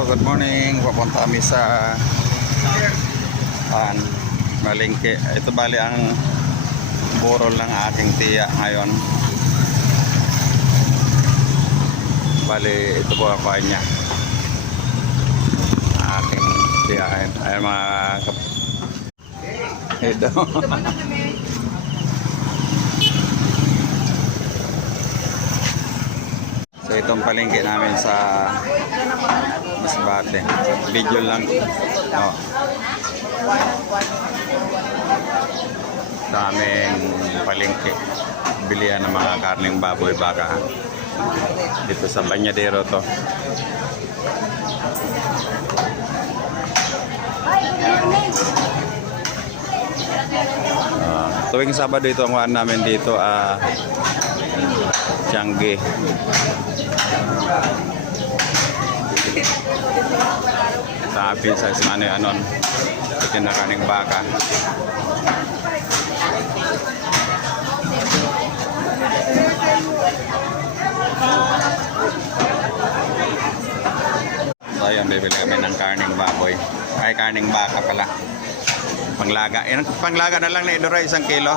good morning. Papunta kami sa Pan, Malingke. Ito bali ang burol ng aking tiya ngayon. Bali, ito po ako niya. Aking tiya. Ay mga kap... Ito. So itong palengke namin sa Masbate. Video lang. Oh. Daming palengke. Bilihan ng mga karning baboy baka. Dito sa Banyadero to. Ah, tuwing Sabado ito ang waan namin dito ah Tiangge. Sabi sa yung anon. Ito na baka. So ayun, bibili kami ng karning baboy. Ay, karning baka pala. Panglaga. Yan, panglaga na lang na idura isang kilo.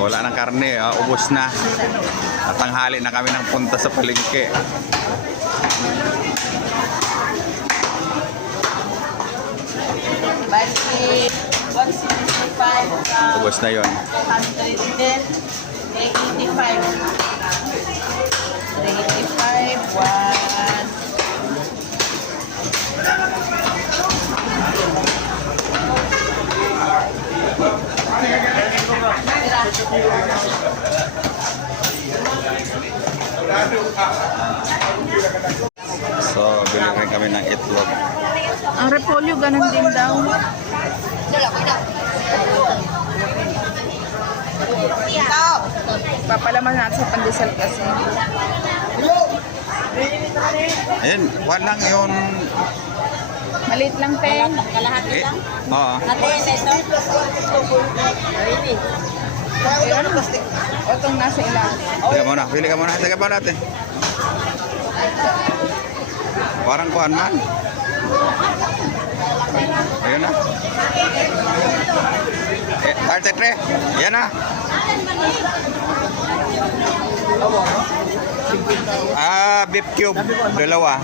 Wala ng karne, ah, ubos na. At tanghali na kami ng punta sa palengke. Bali, 165, Ubos na yon. 210, 85. 85, So, bili rin kami ng itlog. Ang repolyo, ganun din daw. Papalaman natin sa pandesal kasi. Ayun, walang yun. Maliit lang, te. Eh, oo. Ayan. Itong nasa ilang. Pili ka muna, pili ka muna. Sige pa natin. Parang kuhan man. Ayun na. Eh, 33. Yan na. Ah, beef cube. Dalawa.